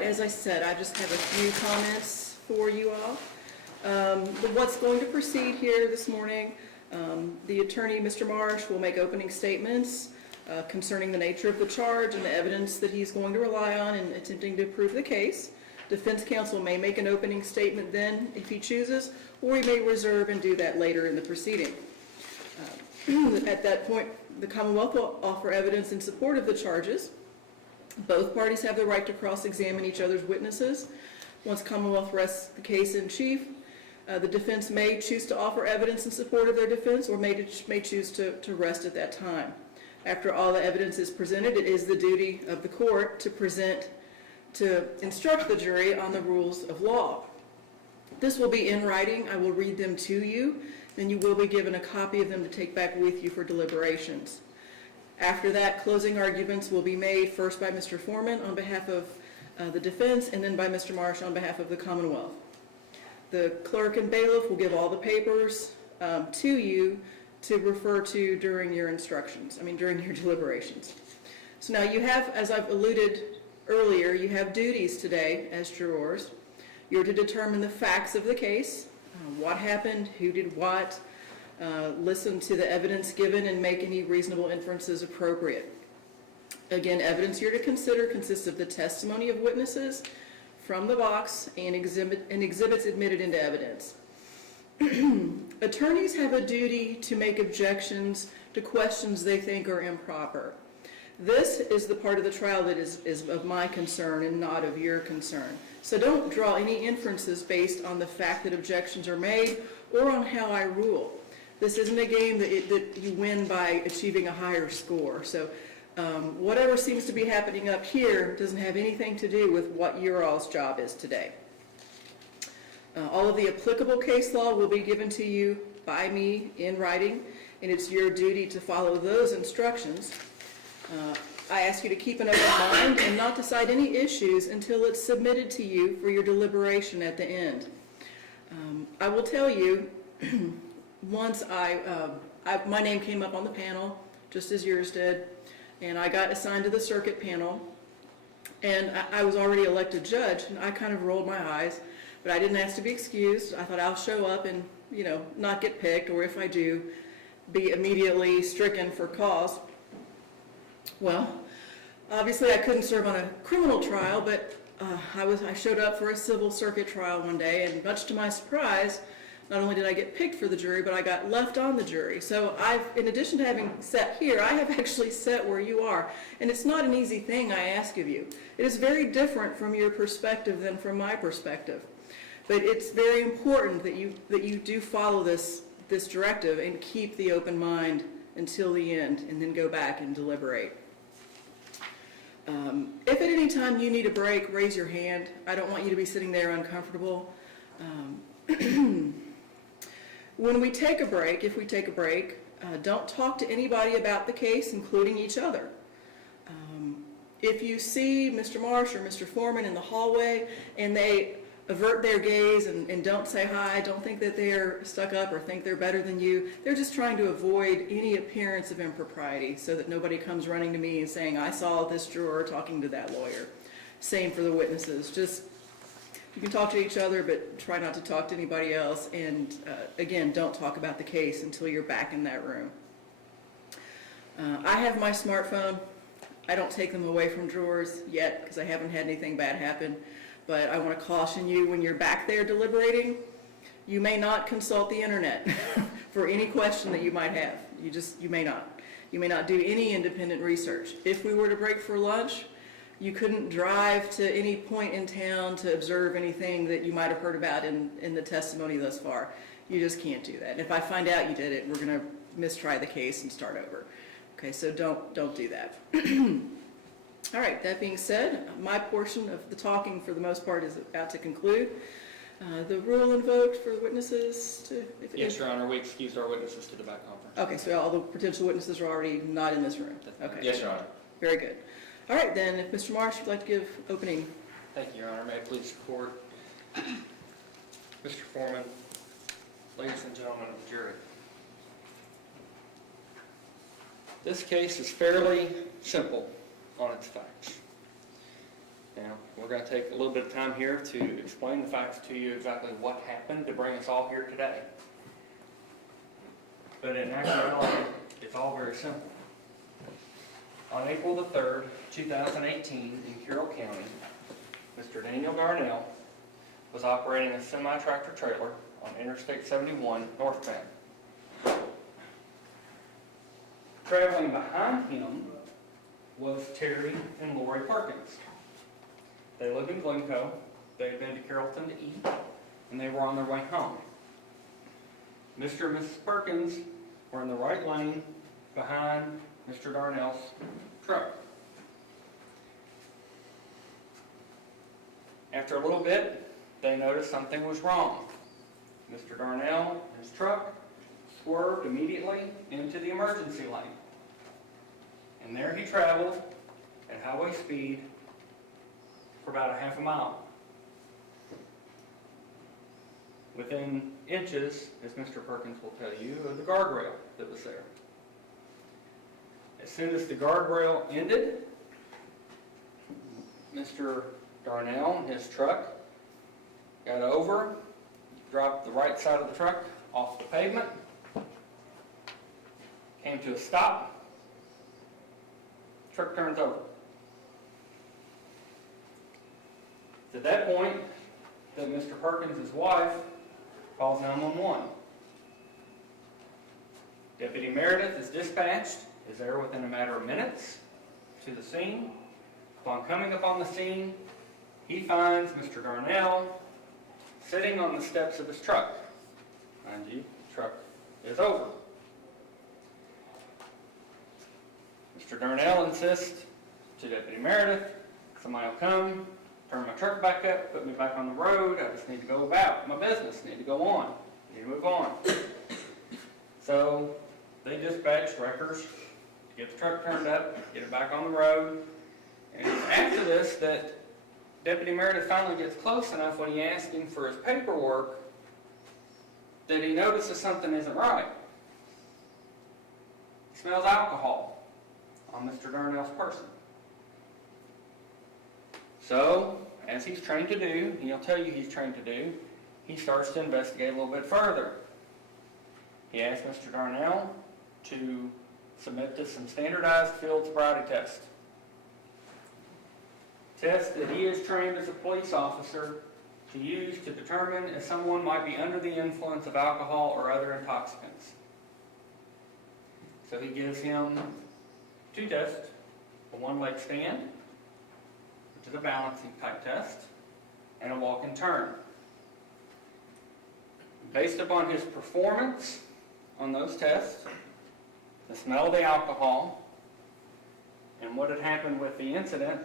right, as I said, I just have a few comments for you all. What's going to proceed here this morning, the attorney, Mr. Marsh, will make opening statements concerning the nature of the charge and the evidence that he's going to rely on in attempting to prove the case. Defense counsel may make an opening statement then if he chooses, or he may reserve and do that later in the proceeding. At that point, the Commonwealth will offer evidence in support of the charges. Both parties have the right to cross-examine each other's witnesses. Once Commonwealth rests the case in chief, the defense may choose to offer evidence in support of their defense or may choose to rest at that time. After all the evidence is presented, it is the duty of the court to instruct the jury on the rules of law. This will be in writing. I will read them to you. Then you will be given a copy of them to take back with you for deliberations. After that, closing arguments will be made first by Mr. Forman on behalf of the defense and then by Mr. Marsh on behalf of the Commonwealth. The clerk and bailiff will give all the papers to you to refer to during your during your deliberations. So now you have, as I've alluded earlier, you have duties today as jurors. You're to determine the facts of the case, what happened, who did what, listen to the evidence given and make any reasonable inferences appropriate. Again, evidence you're to consider consists of the testimony of witnesses from the box and exhibits admitted into evidence. Attorneys have a duty to make objections to questions they think are improper. This is the part of the trial that is of my concern and not of your concern. So don't draw any inferences based on the fact that objections are made or on how I rule. This isn't a game that you win by achieving a higher score. So whatever seems to be happening up here doesn't have anything to do with what your all's job is today. All of the applicable case law will be given to you by me in writing, and it's your duty to follow those instructions. I ask you to keep an open mind and not decide any issues until it's submitted to you for your deliberation at the end. I will tell you, once my name came up on the panel, just as yours did, and I got assigned to the circuit panel, and I was already elected judge, and I kind of rolled my eyes, but I didn't ask to be excused. I thought I'll show up and, not get picked, or if I do, be immediately stricken for cause. Well, obviously I couldn't serve on a criminal trial, but I showed up for a civil circuit trial one day, and much to my surprise, not only did I get picked for the jury, but I got left on the jury. So in addition to having sat here, I have actually sat where you are. And it's not an easy thing I ask of you. It is very different from your perspective than from my perspective. But it's very important that you do follow this directive and keep the open mind until the end, and then go back and deliberate. If at any time you need a break, raise your hand. I don't want you to be sitting there uncomfortable. When we take a break, if we take a break, don't talk to anybody about the case, including each other. If you see Mr. Marsh or Mr. Forman in the hallway and they avert their gaze and don't say hi, don't think that they're stuck up or think they're better than you, they're just trying to avoid any appearance of impropriety so that nobody comes running to me and saying, I saw this juror talking to that lawyer. Same for the witnesses. Just, you can talk to each other, but try not to talk to anybody else. And again, don't talk about the case until you're back in that room. I have my smartphone. I don't take them away from drawers yet because I haven't had anything bad happen. But I want to caution you, when you're back there deliberating, you may not consult the internet for any question that you might have. You may not. You may not do any independent research. If we were to break for lunch, you couldn't drive to any point in town to observe anything that you might have heard about in the testimony thus far. You just can't do that. And if I find out you did it, we're going to mistry the case and start over. Okay, so don't do that. All right, that being said, my portion of the talking for the most part is about to conclude. The rule invoked for the witnesses Yes, Your Honor, we excused our witnesses to the back conference. Okay, so all the potential witnesses are already not in this room. Okay. Yes, Your Honor. Very good. All right, then, if Mr. Marsh would like to give opening. Thank you, Your Honor. May I please report? Mr. Forman, ladies and gentlemen of the jury. This case is fairly simple on its facts. Now, we'll going to take a little bit of time here to explain the facts to you, exactly what happened to bring us all here today. But in actuality, it's all very simple. On April the 3rd, 2018, in Carroll County, Mr. Daniel Darnell was operating a semi-tractor trailer on Interstate 71 northbound. Traveling behind him was Terry and Lori Perkins. They live in Glencoe. They had been to Carrollton to eat, and they were on their way home. Mr. and Mrs. Perkins were in the right lane behind Mr. Darnell's truck. After a little bit, they noticed something was wrong. Mr. Darnell, his truck, swerved immediately into the emergency lane. And there he traveled at highway speed for about a half a mile. Within inches, as Mr. Perkins will tell you, of the guardrail that was there. As soon as the guardrail ended, Mr. Darnell and his truck got over, dropped the right side of the truck off the pavement, came to a stop, truck turns over. It's at that point that Mr. Perkins' wife calls 911. Deputy Meredith is dispatched, is there within a matter of minutes to the scene. Upon coming upon the scene, he finds Mr. Darnell sitting on the steps of his truck. Mind you, the truck is over. Mr. Darnell insists to Deputy Meredith, somebody will come, turn my truck back up, put me back on the road, I just need to go about my business, need to go on, need to move on. So they dispatched wreckers to get the truck turned up, get it back on the road, and it's after this that Deputy Meredith finally gets close enough when he asks him for his paperwork that he notices something isn't right. He smells alcohol on Mr. Darnell's person. So, as he's trained to do, he'll tell you he's trained to do, he starts to investigate a little bit further. He asks Mr. Darnell to submit to some standardized field sobriety tests. Tests that he is trained as a police officer to use to determine if someone might be under the influence of alcohol or other intoxicants. So he gives him 2 tests, a one-leg stand, which is a balancing type test, and a walk and turn. Based upon his performance on those tests, the smell of the alcohol, and what had happened with the incident,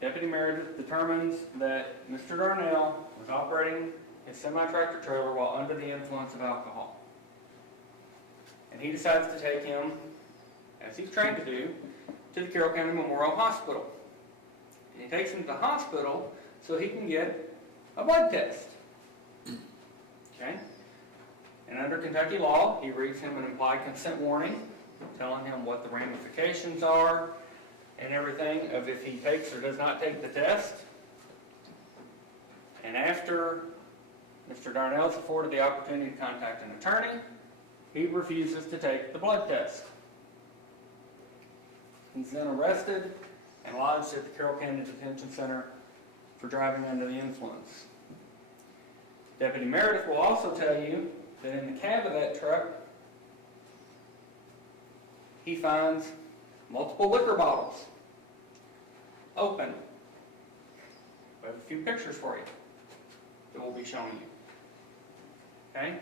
Deputy Meredith determines that Mr. Darnell was operating his semi-tractor trailer while under the influence of alcohol. And he decides to take him, as he's trained to do, to the Carroll County Memorial Hospital. And he takes him to the hospital so he can get a blood test. Okay? And under Kentucky law, he reads him an implied consent warning, telling him what the ramifications are and everything of if he takes or does not take the test. And after Mr. Darnell is afforded the opportunity to contact an attorney, he refuses to take the blood test. He's then arrested and lodged at the Carroll County Detention Center for driving under the influence. Deputy Meredith will also tell you that in the cab of that truck, he finds multiple liquor bottles, open. We have a few pictures for you that we'll be showing you. Okay?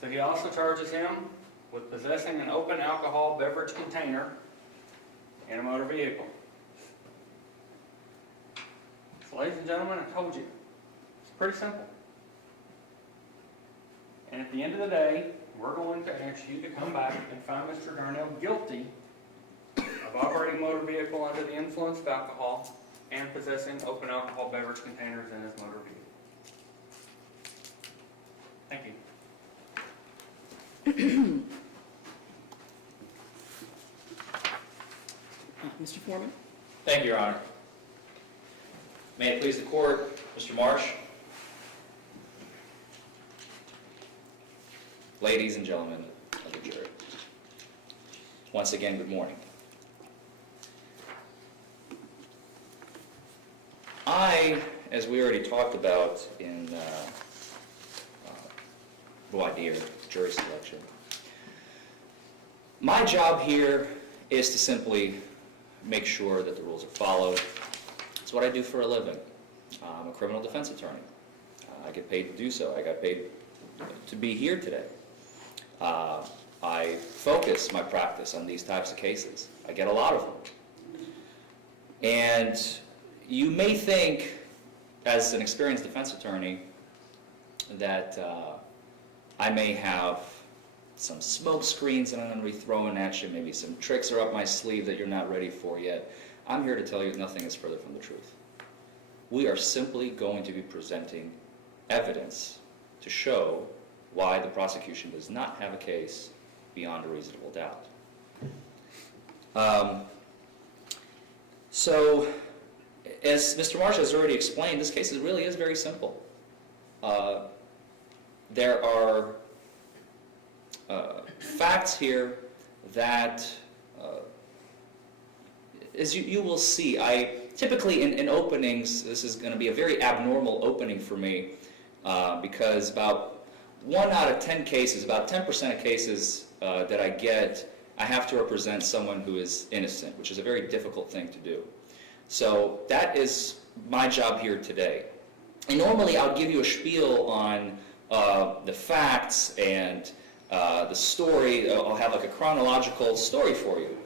So he also charges him with possessing an open alcohol beverage container in a motor vehicle. So ladies and gentlemen, I told you, it's pretty simple. And at the end of the day, we're going to ask you to come back and find Mr. Darnell guilty of operating a motor vehicle under the influence of alcohol and possessing open alcohol beverage containers in his motor vehicle. Thank you. Mr. Forman? Thank you, Your Honor. May it please the court, Mr. Marsh. Ladies and gentlemen of the jury, once again, good morning. As we already talked about in voir dire, jury selection, my job here is to simply make sure that the rules are followed. It's what I do for a living. I'm a criminal defense attorney. I get paid to do so. I got paid to be here today. I focus my practice on these types of cases. I get a lot of them. And you may think, as an experienced defense attorney, that I may have some smoke screens that I'm going to be throwing at you, maybe some tricks are up my sleeve that you're not ready for yet. I'm here to tell you nothing is further from the truth. We are simply going to be presenting evidence to show why the prosecution does not have a case beyond a reasonable doubt. So, as Mr. Marsh has already explained, this case really is very simple. There are facts here that, as you will see, typically in openings, this is going to be a very abnormal opening for me because about 1 out of 10 cases, about 10% of cases that I get, I have to represent someone who is innocent, which is a very difficult thing to do. So that is my job here today. And normally I'll give you a spiel on the facts and the story. I'll have like a chronological story for you,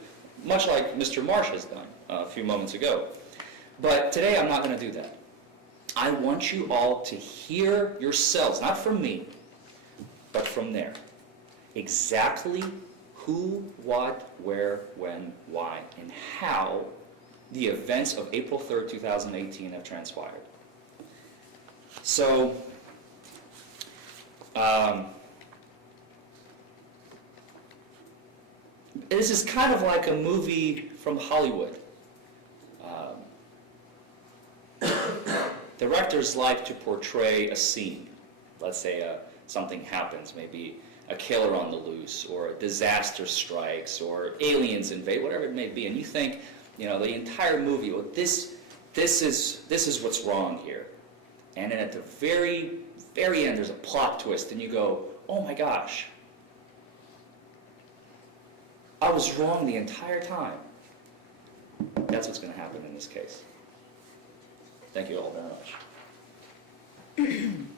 much like Mr. Marsh has done a few moments ago. But today I'm not going to do that. I want you all to hear yourselves, not from me, but from there, exactly who, what, where, when, why, and how the events of April 3rd, 2018 have transpired. So, this is kind of like a movie from Hollywood. Directors like to portray a scene. Let's say something happens, maybe a killer on the loose, or a disaster strikes, or aliens invade, whatever it may be, and you think, the entire movie, well, this is what's wrong here. And then at the very, very end, there's a plot twist, and you go, oh my gosh, I was wrong the entire time. That's what's going to happen in this case. Thank you all very much.